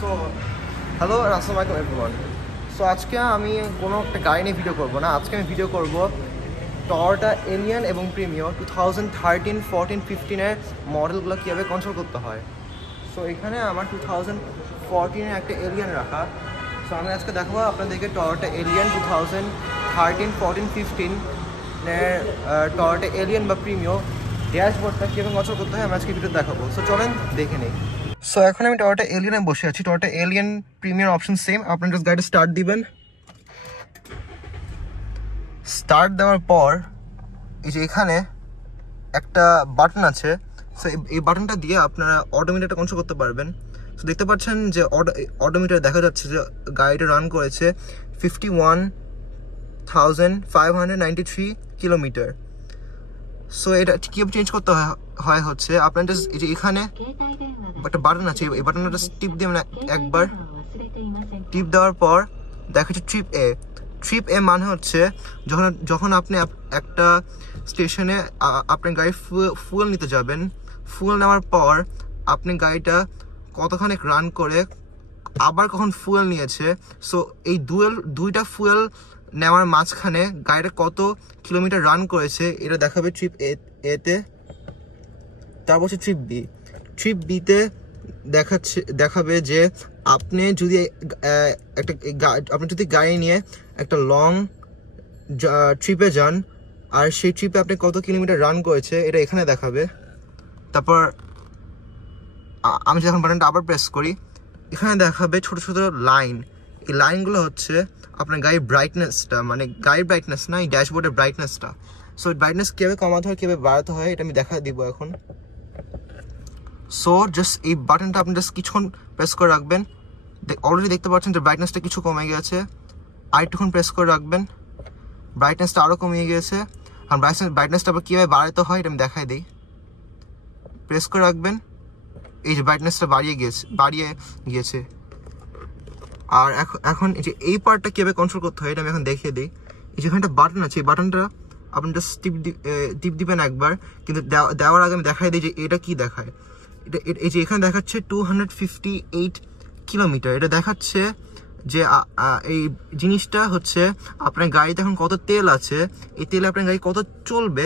So hello আসসালামু আলাইকুম everyone. So আজকে আমি কোনো একটা গাড়ি নিয়ে ভিডিও করবো না, আজকে আমি ভিডিও করব টয়োটা এলিয়ন এবং প্রিমিও 2013, 14, 15-এর মডেলগুলো কীভাবে কন্ট্রোল করতে হয়। সো এখানে আমার 2014-এর একটা এলিয়ন রাখা। সো আমি আজকে দেখাবো আপনাদেরকে টয়োটা এলিয়ন 2013, 14, 15-এর টয়োটা এলিয়ন বা প্রিমিও ড্যাশবোর্ডটা কীভাবে কন্ট্রোল করতে হয় আমি আজকে ভিডিও দেখাবো। সো চলেন দেখে নিই। সো এখন আমি টয়োটা এলিয়নে বসে আছি। Toyota Allion premier option same, আপনার জাস্ট গাড়িটা স্টার্ট দিবেন। স্টার্ট দেওয়ার পর এই যে এখানে একটা বাটন আছে, সো এই বাটনটা দিয়ে আপনারা অডোমিটারটা কন্ট্রোল করতে পারবেন। সো দেখতে পাচ্ছেন যে অডোমিটার দেখা যাচ্ছে যে গাড়িটা রান করেছে 51,593 কিলোমিটার। সো এটা কীভাবে চেঞ্জ করতে হয় হচ্ছে আপনার জাস্ট এই যে এখানে একটা বাটন আছে, এই বাটনটা টিপ দিয়ে একবার টিপ দেওয়ার পর দেখা যাচ্ছে ট্রিপ এ মানে হচ্ছে যখন আপনি একটা স্টেশনে আপনার গাড়ি ফুয়েল নিতে যাবেন, ফুয়েল নেওয়ার পর আপনি গাড়িটা কতখানি রান করে আবার কখন ফুয়েল নিয়েছে, সো এই দুইটা ফুয়েল নেওয়ার মাঝখানে গাড়িটা কত কিলোমিটার রান করেছে এটা দেখাবে ট্রিপ এতে। তারপর হচ্ছে ট্রিপ বিতে দেখাবে যে আপনি যদি গাড়ি নিয়ে একটা লং ট্রিপে যান আর সেই ট্রিপে আপনি কত কিলোমিটার রান করেছে এটা এখানে দেখাবে। তারপর আমি যখন বাটনটা আবার প্রেস করি এখানে দেখাবে ছোট ছোট লাইন। এই লাইনগুলো হচ্ছে আপনার গাড়ির ব্রাইটনেসটা, মানে গাড়ির ব্রাইটনেস না, এই ড্যাশবোর্ডের ব্রাইটনেসটা। সো ব্রাইটনেস কীভাবে কমাতে হয় কীভাবে বাড়াতে হয় এটা আমি দেখা দিব এখন। সো জাস্ট এই বাটনটা আপনি জাস্ট কিছুক্ষণ প্রেস করে রাখবেন। অলরেডি দেখতে পাচ্ছেন যে ব্রাইটনেসটা কিছু কমে গেছে, আর একটুক্ষণ প্রেস করে রাখবেন, ব্রাইটনেসটা আরও কমিয়ে গিয়েছে। আর ব্রাইটনেসটা আবার কীভাবে বাড়াতে হয় এটা আমি দেখাই দিই। প্রেস করে রাখবেন, এই যে ব্রাইটনেসটা বাড়িয়ে গিয়েছে। আর এখন এই যে এই পার্টটা কীভাবে কন্ট্রোল করতে হয় এটা আমি এখন দেখিয়ে দিই। এই যেখানে একটা বাটন আছে, এই বাটনটা আপনি জাস্ট টিপ দিবেন একবার, কিন্তু দেওয়ার আগে আমি দেখাই দিই যে এটা কি দেখায়। এই যে এখানে দেখাচ্ছে 258 কিলোমিটার। এটা দেখাচ্ছে যে এই জিনিসটা হচ্ছে আপনার গাড়িতে এখন কত তেল আছে, এই তেলে আপনার গাড়ি কত চলবে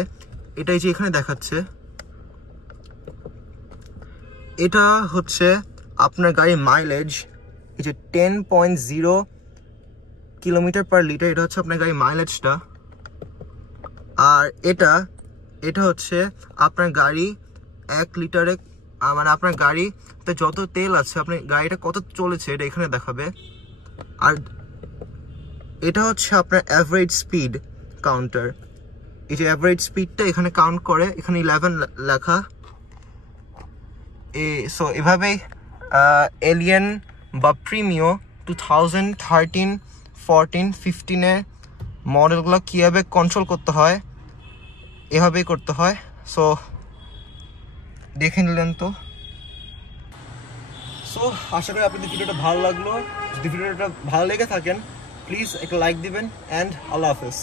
এটা এই যে এখানে দেখাচ্ছে। এটা হচ্ছে আপনার গাড়ির মাইলেজ, এই যে 10.0 কিলোমিটার পার লিটার, এটা হচ্ছে আপনার গাড়ির মাইলেজটা। আর এটা হচ্ছে আপনার গাড়ি 1 লিটারে, মানে আপনার গাড়িতে যত তেল আছে আপনার গাড়িটা কত চলেছে এটা এখানে দেখাবে। আর এটা হচ্ছে আপনার অ্যাভারেজ স্পিড কাউন্টার, এই যে অ্যাভারেজ স্পিডটা এখানে কাউন্ট করে, এখানে 11 লেখা। সো এভাবেই এলিয়ন বা প্রিমিও 2013, 14, 15-এর মডেলগুলো কীভাবে কন্ট্রোল করতে হয় এভাবেই করতে হয়। সো দেখে নিলেন তো। সো আশা করি আপনাদের ভিডিওটা ভালো লাগলো। যদি ভিডিওটা ভালো লেগে থাকেন প্লিজ একটা লাইক দিবেন, অ্যান্ড আল্লাহ হাফেজ।